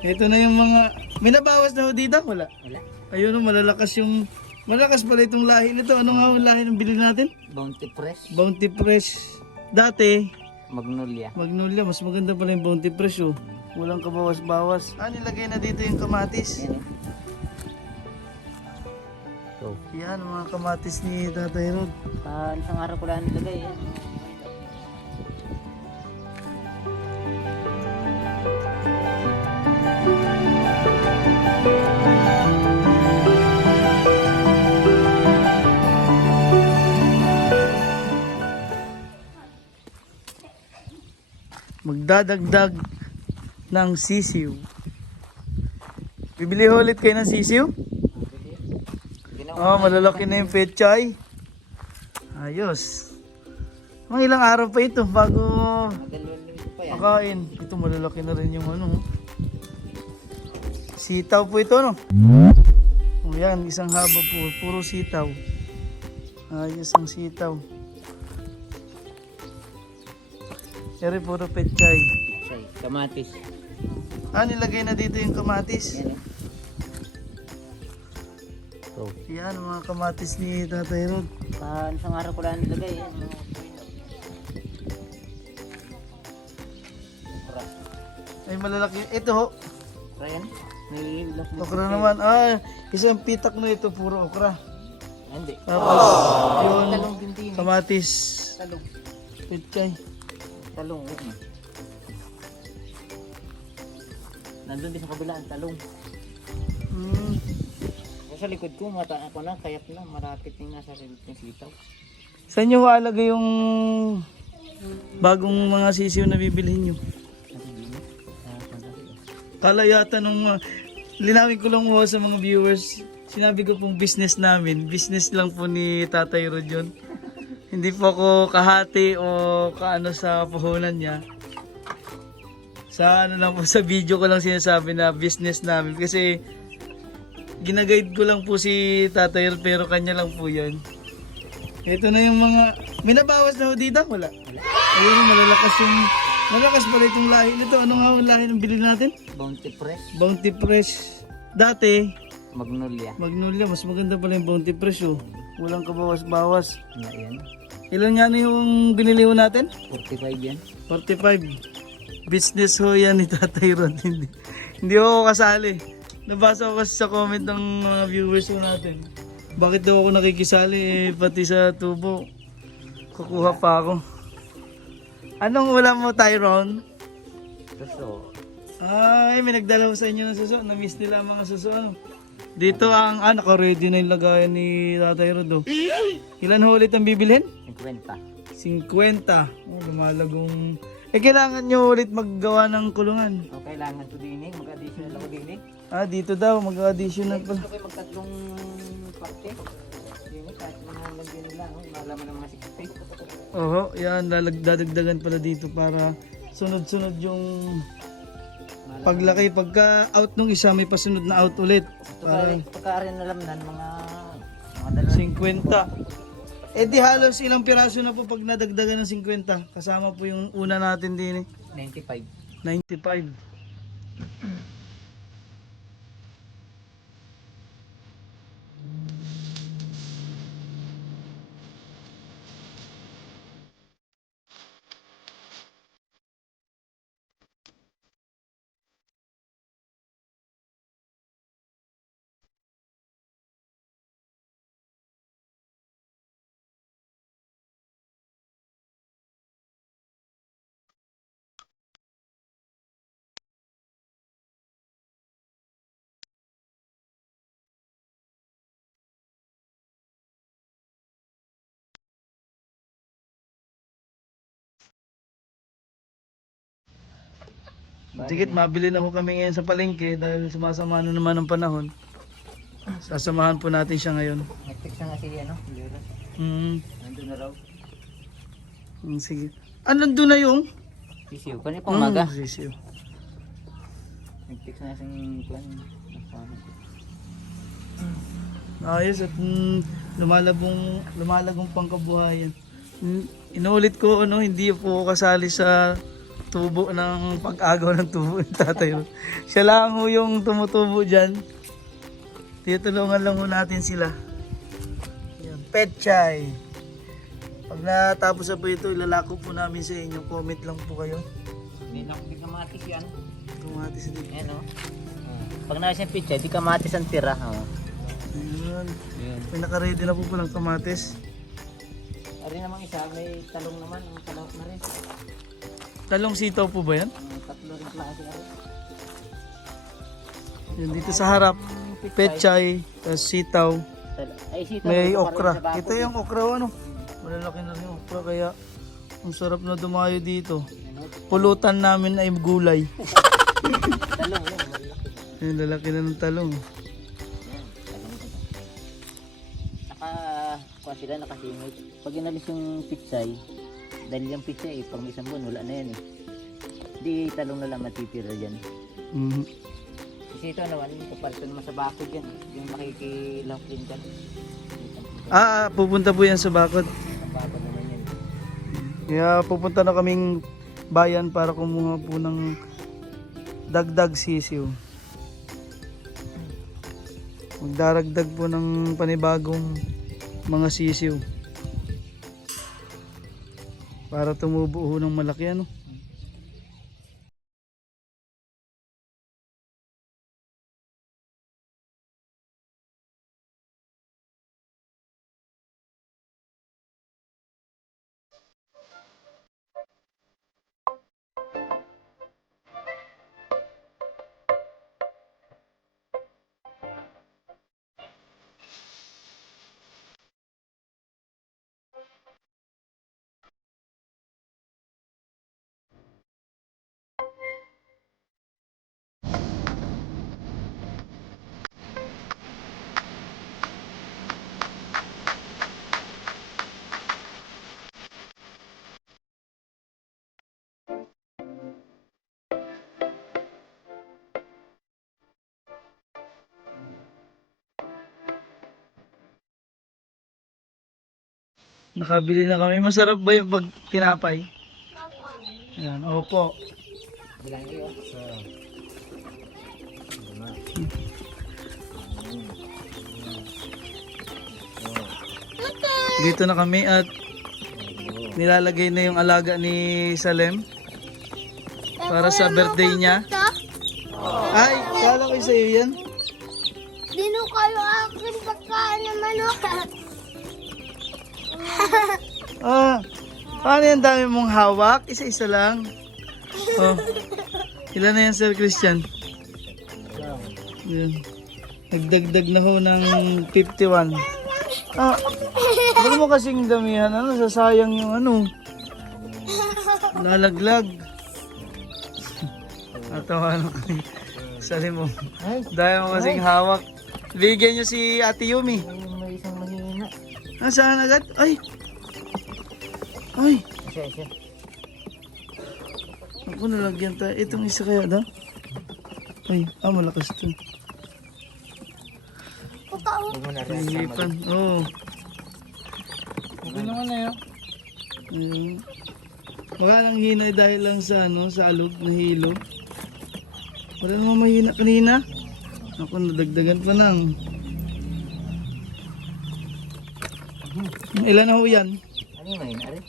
Ito na yung mga... May nabawas na ho dito? Wala. Wala. Ayun o, malalakas yung... Malakas pala itong lahi nito. Ano nga ang lahi ng bilhin natin? Bounty Fresh. Bounty Fresh. Dati, Magnolia. Magnolia. Mas maganda pala yung Bounty Fresh oh. Walang kabawas-bawas. Nilagay na dito yung kamatis. Yan eh. So, Yan, mga kamatis ni Tatay Rod. isang araw ko lang nilagay yan. Magdadagdag ng sisiw. Bibili ulit kayo ng sisiw? Oh, malalaki na yung pechay. Ayos. Mga ilang araw pa ito bago makain. Ito malalaki na rin yung ano. Sitaw po ito, no? Oh, yan, isang haba po. Puro sitaw. Ayos ang sitaw. Eri puro pechay. Say, kamatis. Nilagay na dito yung kamatis. Yan eh. So, Yan, mga kamatis ni Tatay Rod. isang araw ko lang nilagay yan. Okra. Ay malalaki. Ito ho. Okra yan. May Okra naman. Isang pitak na ito. Puro okra. Hindi. Tapos yun, Talong din din. kamatis. Talong. Pechay. Talong. Nandun din sa kabila ang talong. Hmm. Sa likod ko, mata ako lang, kayak lang, marapit yung nasa likod ng sitaw. Saan nyo haalagay yung bagong mga sisiw na bibilhin nyo? Kala yata nung linawin ko lang po sa mga viewers, sinabi ko pong business namin, business lang po ni Tatay Rod yun. Hindi po ako kahati o kaano sa puhunan niya. Sa ano lang po, sa video ko lang sinasabi na business namin kasi ginaguide ko lang po si Tatay Rod pero kanya lang po yan. Ito na yung mga... May nabawas na ho dito? Wala. Ayun, malakas pala itong lahi nito. Ano nga ang lahi ng bilhin natin? Bounty Fresh. Bounty Fresh. Dati, Magnolia. Magnolia. Mas maganda pala yung Bounty Fresh oh. Walang kabawas-bawas. Yan. Ilan nga na yung binili ho natin? 45 yan. 45. Business ho yan ni Tatay Rod. Hindi ako kasali. Nabasa ko kasi sa comment ng mga viewers ko natin. Bakit daw ako nakikisali pati sa tubo? Kukuha pa ako. Anong ulam mo, Tyrone? So, Ay, may nagdala ko sa inyo ng suso. Na-miss nila ang mga suso. Ano? Dito ang naka-ready na yung lagayan ni Tatay Rod. Oh. Ilan ho ulit ang bibilhin? 50. 50. Oh, lumalagong... kailangan nyo ulit maggawa ng kulungan. O, kailangan to din eh. Mag-additional ako din eh. Dito daw, mag-additional pa. Gusto ko magtatlong parte. Yun eh, kahit mga lagyan nila, no? Malaman ng mga 60. Oho, yan, dadagdagan pala dito para sunod-sunod yung paglaki. Pagka out nung isa, may pasunod na out ulit. Pagka-arin alam na, mga dalawa. 50. Di halos ilang piraso na po pag nadagdagan ng 50. Kasama po yung una natin din 95. 95. Dikit, mabili na ho kami ngayon sa palengke dahil sumasama na naman ang panahon. Sasamahan po natin siya ngayon. Nag-fix na nga si ano, Lyra. Nandun na raw. Sige. Nandun na yung? Sisiw. Kanina pang maga. Sisiw. Nag-fix na siyang plan. Ayos at lumalagong pangkabuhayan. Inuulit ko hindi po ako kasali sa tubo ng pag-agaw ng tubo ng tatay Rod. Siya lang ho yung tumutubo dyan. Tutulungan lang ho natin sila. Yan, petchay. Pag natapos na po ito, ilalako po namin sa inyo. Comment lang po kayo. Hindi na akong kamatis yan. Kamatis din. Ayan o. Pag nasa yung pizza, di kamatis ang tira. Ayan. Ayan. May naka-ready na po palang kamatis. Ari namang isa, may talong naman. Ang talong na rin. Talong sitaw po ba yan? Tatlo rin klase ari. Yan dito sa harap. Petchay, tapos sitaw. Ay, sitaw. May ito pa rin okra. sa bako. Ito yung okra ano. Malalaki na rin yung okra kaya ang sarap na dumayo dito. Pulutan namin ay gulay. Talong yan. Yung lalaki na ng talong. Naka sila nakasingit. Pag inalis yung pitsay, dahil yung pitsay pag may isang buwan wala na yan eh. Di talong na lang matitira dyan. Mhm. Kasi ito naman, kapalitan naman sa bako dyan. Yung makikilaw din dyan. Pupunta po yan sa bakod. Ang bako naman yan. Kaya pupunta na kaming bayan para kumuha po ng dagdag sisiw. Magdaragdag po ng panibagong mga sisiw. Para tumubo ho ng malaki ano. Nakabili na kami. Masarap ba yung pag tinapay? Ayan, opo. Bilang iyo. Dito na kami at nilalagay na yung alaga ni Salem para sa birthday niya. Ay, kala ko sa'yo yan. Dino kayo akin pagkain ng manok. Paano yung dami mong hawak? Isa-isa lang. Oh. Ilan na yan, Sir Christian? Yan. Nagdagdag na ho ng 51. Huwag mo kasing damihan. Ano, sasayang yung ano. Lalaglag. Natawa na kami. Sali mo. Dahil mo kasing hawak. Bigyan nyo si Ate Yumi. May isang mahina. Saan agad? Ay! Ay! Isa. Ako nalagyan tayo. Itong isa kaya daw? Ay, malakas to. Huwag mo na rin. Hilipan. Oo. Okay naman na yun. Baka lang hinay dahil lang sa ano, sa alog na hilo. Wala namang mahina kanina. Ako nadagdagan pa ng. Ilan na ho yan? Ano yung mahina rin?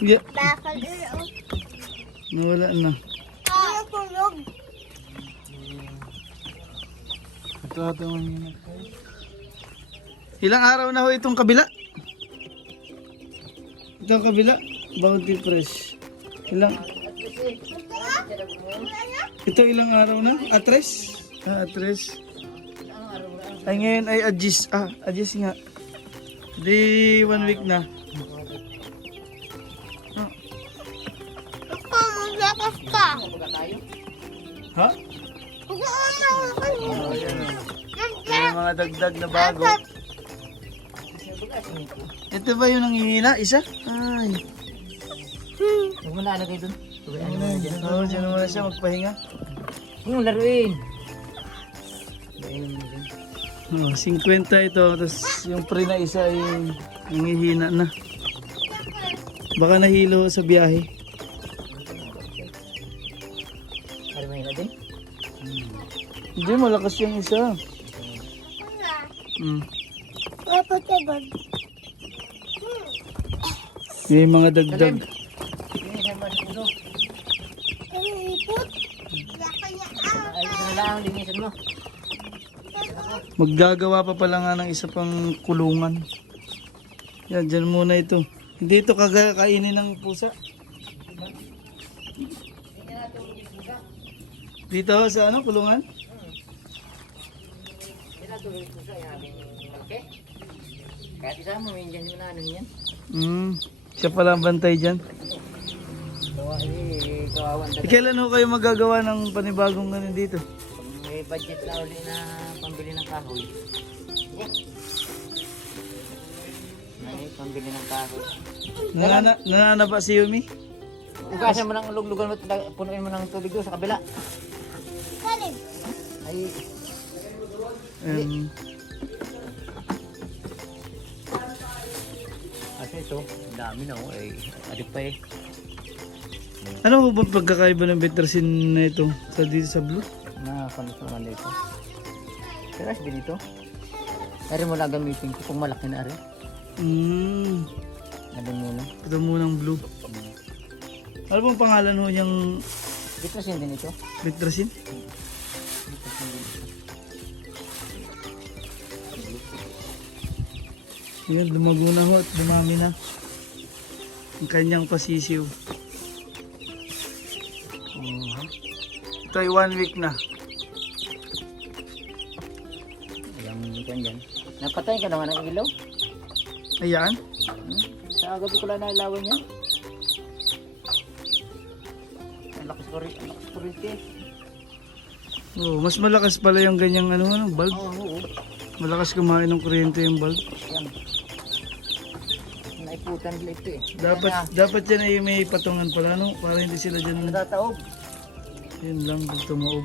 Yeah. Bakal ulo. Nawala na. Ano tulog? Ito mahina. Ilang araw na ho itong kabila? Itong kabila? Bounty fresh. Ilang? Ito ilang araw na? Atres? Atres. Ay ngayon ay adjust. Adjust nga. Di 1 week na. Ako, maglakas ka. Ha? Yung mga dagdag na bago. Ito ba yung nangihina? Isa? Ay. Huwag mo nalagay dun. Oo, dyan naman siya magpahinga. Huwag mo laruin. 50 ito. Tapos yung pre na isa ay nangihina na. Baka nahilo sa biyahe. Hindi, malakas yung isa. Hmm. Dapat ka doon. May mga dagdag. Linisan mo sa puso. Ano ipot? Kaya Ay, ito na lang, linisan mo. Maggagawa pa pala nga ng isa pang kulungan. Yan, dyan muna ito. Hindi ito kakainin ng pusa. Dito sa ano, kulungan? Pinatuloy ko sa aming malaki. Kahit isa mo, may dyan yung nanon yan. Siya pala ang bantay dyan. Kawawan Kailan ho kayo magagawa ng panibagong ganun dito? Pag may budget na uli na pambili ng kahoy. May pambili ng kahoy. Nananaba si Yumi? Ugasan mo ng luglugan mo, punuin mo ng tubig doon sa kabila. Kalim. Ay, kasi ito, ang dami na oh. Ay, adik pa eh. Ano ho ba pagkakaiba ng Betrasin na ito sa dito sa blue? Nakakonot naman dito. Pero din ito. Pero mo lang gamitin ko kung malaki na rin. Ano muna. Ito munang blue. Ano bang pangalan ho niyang Betrasin din ito. Betrasin? Betrasin din ito. Ayan, lumago na ho at dumami na ang kanyang pasisiw. Ito ay 1 week na. Ayan, dyan. Napatay ka naman ng ilaw. Ayan. Sa gabi ko lang nailawan yan. Ang lakas kurente. Oh, mas malakas pala yung ganyang bulb. Oo. Malakas kumain ng kuryente yung bulb. Yan. Naiputan nila ito eh. Dapat yan ay may patungan pala para hindi sila dyan. Natataob. Yun lang, pag tumaob.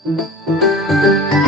Thank you.